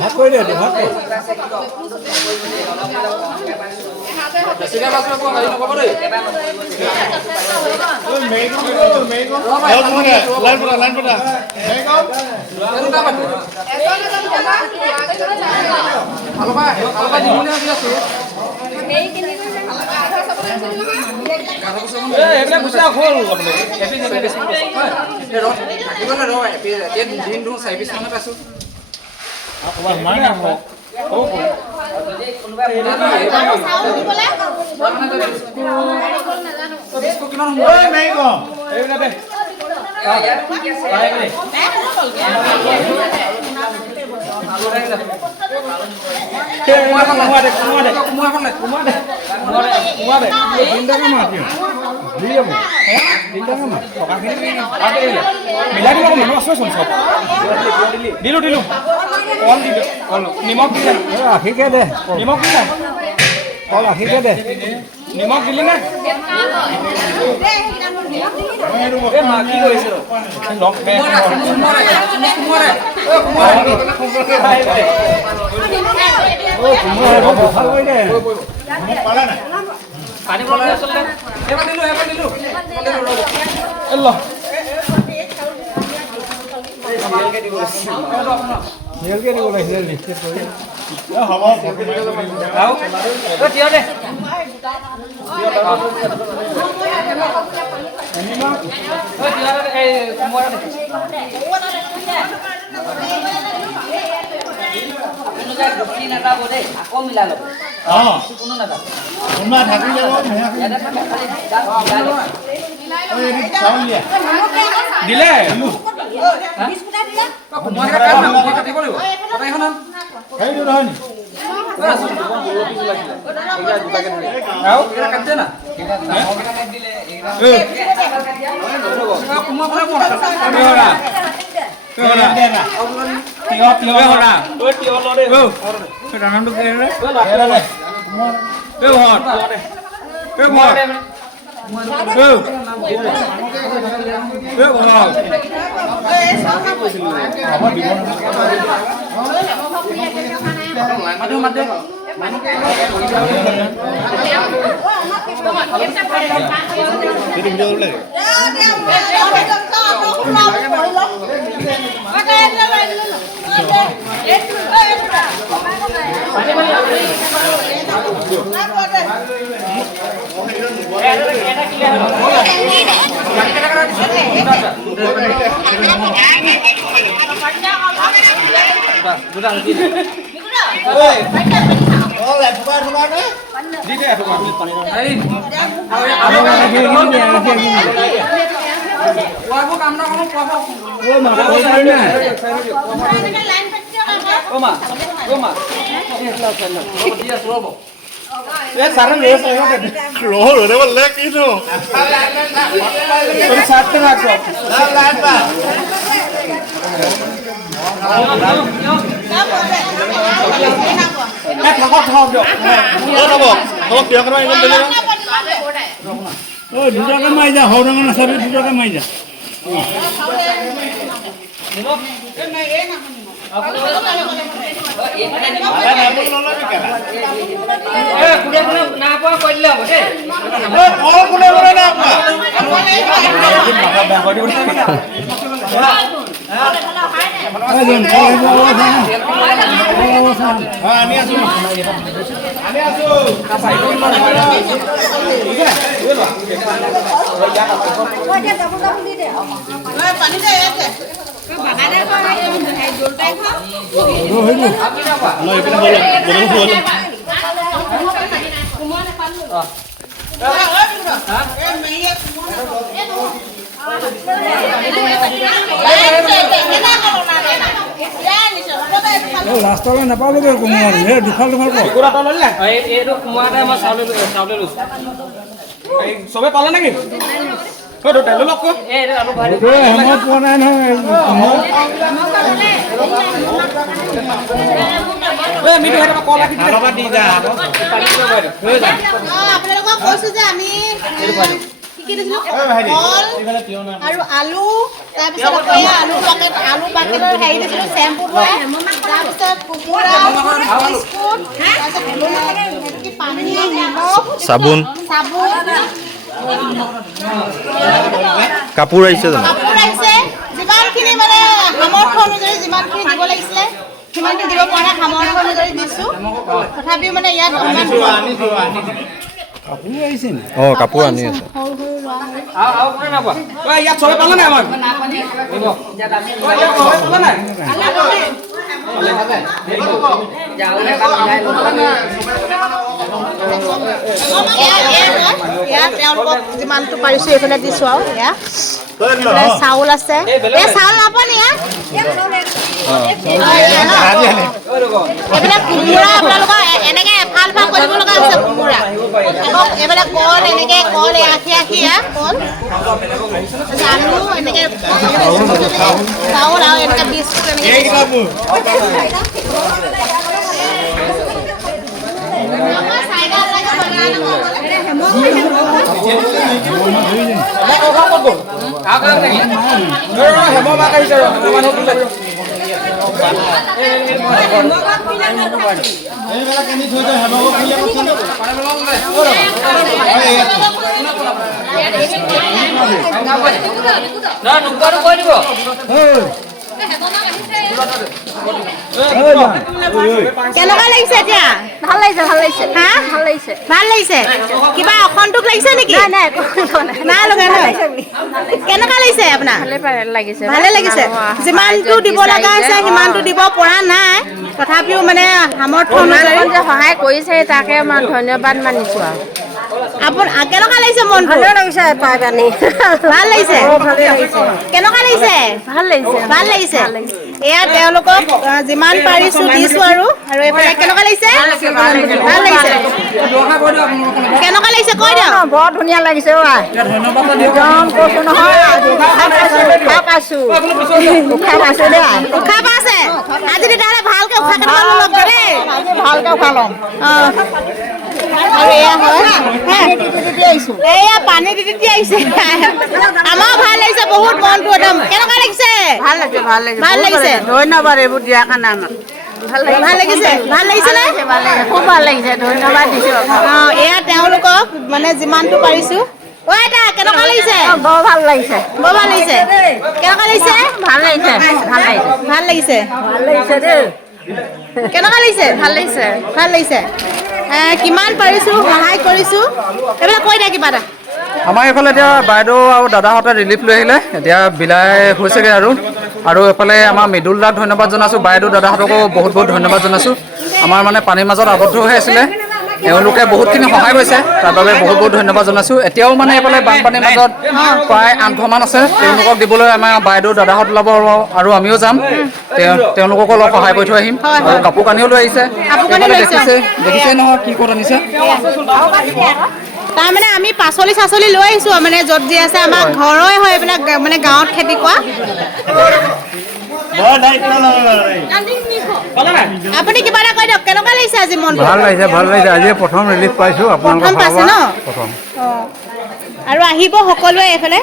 ভাগ কৰি দে ভাগ কৰ দিলো দিলো কল দিলো কল নিমখ দিলে আশীকে দে নিমখ দিলে কল আশীকে দে নিমখ দিলি নে মা কি কৰিছ লগ দে পানী বল চলে এবাৰ দিলো এল্লো হেলকে দিব লাগিছিল নিশ্চিত কৰি হ'ব আও ও দিয়া দে এই কুমৰা দে কোনো যায় গুটি নাটা বদে আকৌ মিলা লব কোনো নাটা কোনমা থাকি যাব এটা থাকে খালি দিলে বিস্কুটা দিলা কুমৰা কাট না মই কাটিব লাগিব কথাই হনা খাই দিও নহয় আও এরা কাটছে না ওটা কাট দিলে এরা কুমরা বলে বড় আমি হরা তোরা দে না তিও হরা ও তিও লরে ও সেটা নামটো কি রে এরা রে এ হর এ মর দুটাকে মাৰি যা সৰু ডাঙৰ নাচাবি দুটাকে মাৰি যা ৰাস্তালৈ নাপালোগে কোমোৰা দুফাল এইটো কোমোৰাতে মই চাউলে লৈছো চবে পালে নেকি পোৱা নাই নহয় কি দিছিলোঁ কল আৰু আলু তাৰপিছত আকৌ আলু বাকেটৰ হেৰি দিছিলোঁ চেম্পু ধোৱাই তাৰপিছত কুকুৰা বিস্কুট তাৰপিছত পানী নিমখ চাবোন কাপোৰ আহিছে জানো যিমানখিনি মানে সামৰ্থ্য অনুযায়ী যিমানখিনি দিব লাগিছিলে সিমানখিনি দিব পৰা নাই সামৰ্থ্য অনুযায়ী দিছোঁ তথাপিও মানে ইয়াত কাপোৰ আনি আছে তেওঁলোকক যিমানটো পাৰিছোঁ এইফালে দিছোঁ আৰু এয়া চাউল আছে এই চাউল নাপানি এইবিলাক কোমোৰা আপোনালোকৰ এনেকে এফাল ফাল কৰিব লগা হৈছে কোমোৰা আকৌ এইবিলাক কল এনেকে কল আখি কল আলু এনেকে চাউল আৰু এনেকে বিস্কুট কেনেকুৱা লাগিছে এতিয়া ভাল লাগিছে হা ভাল লাগিছে কিবা অসন্তোষ লাগিছে নেকি নাই লগা ন কেনেকুৱা লাগিছে আপোনাৰ ভালে লাগিছে যিমানটো দিব লগা আছে সিমানটো দিব পৰা নাই তথাপিও মানে সামৰ্থ্য অনুযায়ী সহায় কৰিছে তাকে মই ধন্যবাদ মানিছোঁ আৰু আপোনাৰ কেনেকুৱা লাগিছে মন ভালে লাগিছে পাই পানি ভাল লাগিছে কেনেকুৱা লাগিছে ভাল লাগিছে এয়া তেওঁলোকক যিমান পাৰিছোঁ দিছোঁ আৰু এইফালে কেনেকুৱা লাগিছে ভাল লাগিছে কেনেকুৱা লাগিছে কৈ দিয়ক বৰ ধুনীয়া লাগিছে একদম কৈছোঁ নহয় উশাহ পাইছোঁ উশাহ পাইছে আজি তেতিয়াহ'লে ভালকে উশাহ কেইটামান ল'ব দেই ভালকৈ উশাহ ল'ম আৰু এয়া হয় এয়া পানী দি আহিছে আমাৰ ভাল লাগিছে বহুত মনটো একদম কেনেকুৱা লাগিছে ভাল লাগিছে ধন্যবাদ এইবোৰ দিয়াৰ কাৰণে আমাক ভাল লাগিছে নে খুব ভাল লাগিছে ধন্যবাদ দিছোঁ এয়া তেওঁলোকক মানে যিমানটো পাৰিছোঁ কেনেকুৱা লাগিছে বৰ ভাল লাগিছে কেনেকুৱা লাগিছে ভাল লাগিছে দেই কেনেকুৱা লাগিছে ভাল লাগিছে কিমান পাৰিছোঁ সহায় কৰিছোঁ এইবিলাক কৈ দিয়া কিবা এটা আমাৰ এইফালে এতিয়া বাইদেউ আৰু দাদাহঁতে ৰিলিফ লৈ আহিলে এতিয়া বিলাই হৈছেগৈ আৰু এইফালে আমাৰ মৃদুল দাক ধন্যবাদ জনাইছোঁ বাইদেউ দাদাহঁতকো বহুত ধন্যবাদ জনাইছোঁ আমাৰ মানে পানীৰ মাজত আবদ্ধ হৈ আছিলে এওঁলোকে বহুতখিনি সহায় কৰিছে তাৰ বাবে বহুত ধন্যবাদ জনাইছোঁ এতিয়াও মানে এইফালে বানপানীৰ মাজত প্ৰায় 8ঘৰমান আছে তেওঁলোকক দিবলৈ আমাৰ বাইদেউ দাদাহঁত ওলাব আৰু আমিও যাম তেওঁলোককো অলপ সহায় কৰি থৈ আহিম আৰু কাপোৰ কানিও লৈ আহিছে দেখিছে নহয় কি ক'ত আনিছে তাৰমানে আমি পাচলি লৈ আহিছোঁ মানে য'ত যি আছে আমাৰ ঘৰৰে হয় এইবিলাক মানে গাঁৱত খেতি কৰা আপুনি কিবা এটা কৈ দিয়ক কেনেকুৱা লাগিছে আজি মনটো ভাল লাগিছে আজি প্ৰথম ৰিলিফ পাইছোঁ প্ৰথম পাইছে ন আৰু আহিব সকলোৱে এইফালে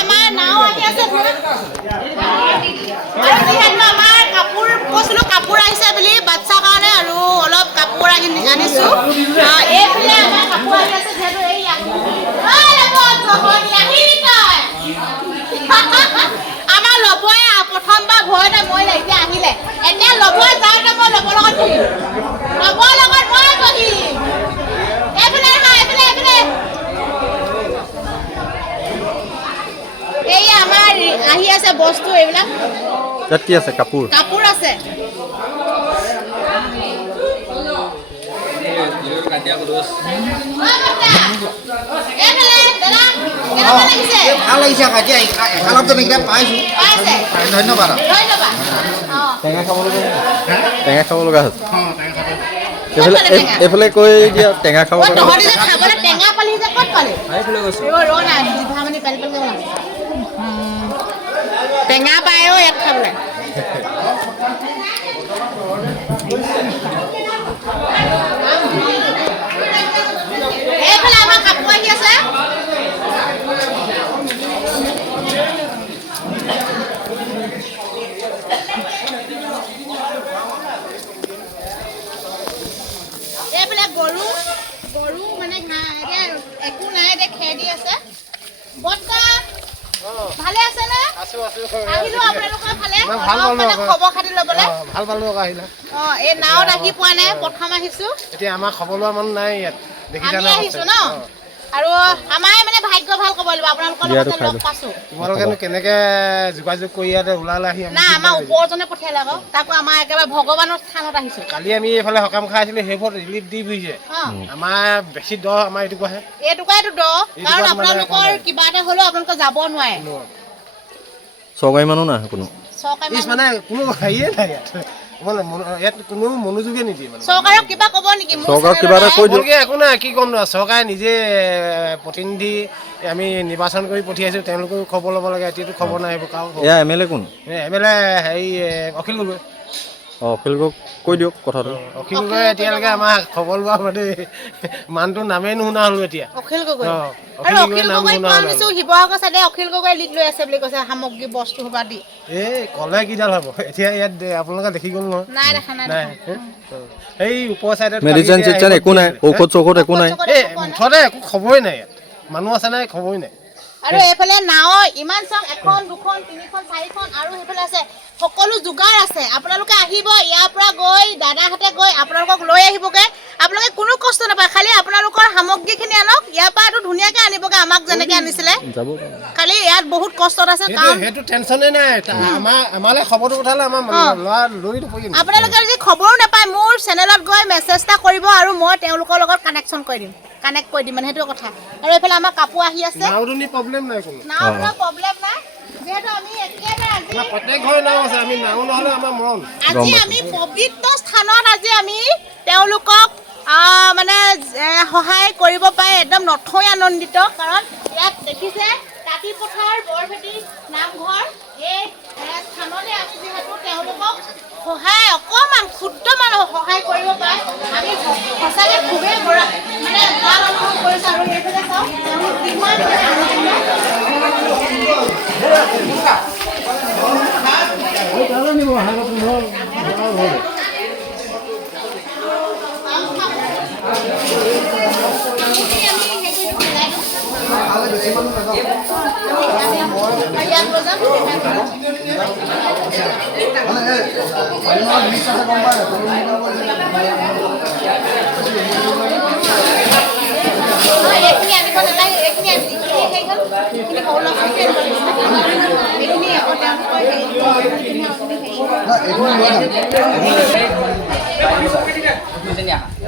আমাৰ নাও আহি আছে আমাৰ কাপোৰ আহিছে বুলি বাচ্চাৰ কাৰণে আৰু অলপ কাপোৰ আনিছোঁ এইফালে আমাৰ কাপোৰ আহি আছে যিহেতু আমাৰ ল'বই প্ৰথমবাৰ ঘৰতে মই এতিয়া আহিলে এতিয়া ল'ব যাওঁতে মই ল'বৰ লগত বহিম মই বহিম এইফালে এই আমাৰ আহি আছে বস্তু এইবিলাক তাত কি আছে কাপোৰ আছে কেনেকুৱা লাগিছে? ভাল লাগিছে খাই এখালত তেনেকৈ পাইছোঁ পাইছে? ধন্যবাদ ধন্যবাদ। অঁ। টেঙা খাব লগা হৈছে এইফালে কৈ দিয়া টেঙা খাব লগা তহঁতি যে খাবলৈ টেঙা পালি যে ক'ত পালি? ৰ না জিভা মানে পেল পেলকৈ ওলাব। টেঙা পায় অ' ইয়াত খাবলৈ। এইফালে আমাৰ কাপোৰ আহি আছে। এইফালে গৰু মানে এতিয়া একো নাই, এতিয়া খেৰ দি আছে। বৰ্তা ভালে আছে নে? আহিলো আপোনালোকৰ ফালে মানে খবৰ খাতি ল'বলৈ। ভাল পালো আকৌ আহিলা। অঁ, এই নাৱত আহি পোৱা নাই, প্ৰথম আহিছো। এতিয়া আমাৰ খবৰ লোৱা মানুহ নাই ইয়াত, দেখিছা আমি আহিছো ন, আৰু আমাৰ মানে ভাগ্য ভাল ক'ব লাগিব, আপোনালোকৰ লগত লগ পাইছো। তোমালোকেনো কেনেকে যোগাযোগ কৰি ইয়াতে ওলালে আহি? না, আমাৰ ওপৰজনে পঠিয়ালে আকৌ, তাকো আমাৰ একেবাৰে ভগৱানৰ স্থানত আহিছো। কালি আমি এইফালে সকাম খাই আছিলো, সেইবোৰত ৰিলিফ দি বুজিছে। আমাৰ বেছি দ আমাৰ এইটুকুৰাহে। এইটুকুৰাইতো দ, কাৰণ আপোনালোকৰ কিবা এটা হ'লেও আপোনালোকে যাব নোৱাৰে। চৰকাৰী মানুহ নাই কোনো চৰকাৰী মানে কোনো হেৰিয়ে নাই ইয়াত, ইয়াত কোনো মনোযোগে নিদিয়ে মানে। চৰকাৰক কিবা ক'ব নেকি? চৰকাৰক কিবা এটা কৈ দিয়ক। একো নাই, কি ক'ম ন, চৰকাৰে নিজে প্ৰতিনিধি আমি নিৰ্বাচন কৰি পঠিয়াইছো, তেওঁলোকেও খবৰ ল'ব লাগে। এতিয়াতো খবৰ নাই এইবোৰ কাৰো। এয়া MLA কোন? MLA হেৰি অখিল গগৈ। অখিল গগৈক কৈ দিয়ক কথাটো। অখিল গগৈ এতিয়ালৈকে আমাৰ খবৰ লোৱা মানে মানুহটোৰ নামেই নুশুনা হ'লো এতিয়া। অখিল গগৈ আৰু অখিল গগৈ কোৱা শুনিছো শিৱসাগৰ চাইডে অখিল গগৈ লিড লৈ আছে বুলি কৈছে, সামগ্ৰী বস্তু সোপা দি। এই ক'লে কিডাল হ'ব, এতিয়া ইয়াত আপোনালোকে দেখি গ'ল নহয়। নাই দেখা নাই। এই ওপৰ চাইডে মেডিচিন চেডিচিন একো নাই, ঔষধ চৌষধ একো নাই। এই মুঠতে একো খবৰেই নাই ইয়াত, মানুহ আছে নাই খবৰেই নাই। আৰু এইফালে নাও ইমান চাওক, 1 2 3 4 আৰু সেইফালে আছে, সকলো যোগাৰ আছে। আপোনালোকে আহিব, ইয়াৰ পৰা গৈ দাদাহঁতে গৈ আপোনালোকক লৈ আহিবগে। আপোনালোকে কোনো কষ্ট নাপায়, খালি আপোনালোকৰ সামগ্ৰীখিনি আনক, ইয়াৰ পৰাতো ধুনীয়াকে আনিবগে, আমাক যেনেকে আনিছিলে। খালি ইয়াত বহুত কষ্টত আছে, কাৰণ সেইটো টেনচনেই নাই। আমালে খবৰটো উঠালে আমাৰ ল'ৰা লৈ নপৰি। আপোনালোকে যদি খবৰো নাপায়, মোৰ চেনেলত গৈ মেছেজ এটা কৰিব আৰু মই তেওঁলোকৰ লগত কানেক্ট কৰি দিম মানে, সেইটো কথা। আৰু এইফালে আমাৰ কাপোৰ আহি আছে। নাওদনি প্ৰব্লেম নাই কোনো। নাওৰ প্ৰব্লেম নাই, যিহেতু আমি একেবাৰে আজি প্ৰত্যেক ঘৰে নাও আছে, আমি নাও নহ'লে আমাৰ মৰণ। আজি আমি পবিত্ৰ স্থানত আজি আমি তেওঁলোকক মানে সহায় কৰিব পাই একদম নথৈ আনন্দিত। কাৰণ ইয়াত দেখিছে কাটি পথাৰ বৰভেটি নামঘৰ, এই স্থানতে আমি যিহেতু তেওঁলোকক সহায় অকণমান ক্ষুদ্ৰ মানুহ সহায় কৰিব পাৰে, আমি সঁচাকৈ খুবেই মানে ভাল অনুভৱ কৰিছোঁ। আৰু এইফালে চাওক তেওঁলোক কিমান এইখিনি